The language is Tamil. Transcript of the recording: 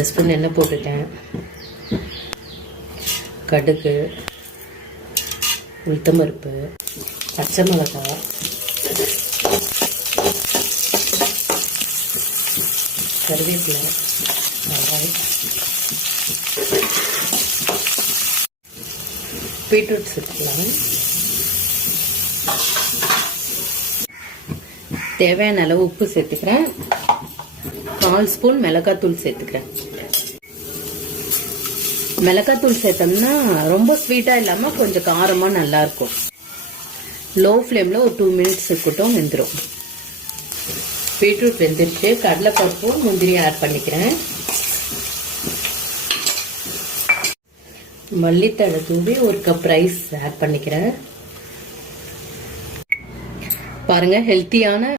1 ஸ்பூன் எண்ணெய் போட்டுட்டேன். கடுகு, உளுத்தம்பருப்பு, பச்சை மிளகாய், கருவேப்பிலை, வெங்காயம், பீட்ரூட் சேர்த்துக்கலாம். தேவையான அளவு உப்பு சேர்த்துக்கிறேன். 4 ஸ்பூன் மிளகாத்தூள் சேர்த்துக்கிறேன். மிளகாத்தூள் சேர்த்தோம்னா ரொம்ப ஸ்வீட்டா இல்லாம கொஞ்சம் காரமா நல்லா இருக்கும். லோ ஃப்ளேம்ல ஒரு 2 மினிட்ஸ் இருக்கட்டும், வெந்துடும். பீட்ரூட் வெந்துருச்சு. கடலைப்பருப்பும் முந்திரியும் ஆட் பண்ணிக்கிறேன். மல்லித்தழை தூவி 1 கப் ரைஸ் ஆட் பண்ணிக்கிறேன். பாருங்க, ஹெல்த்தியான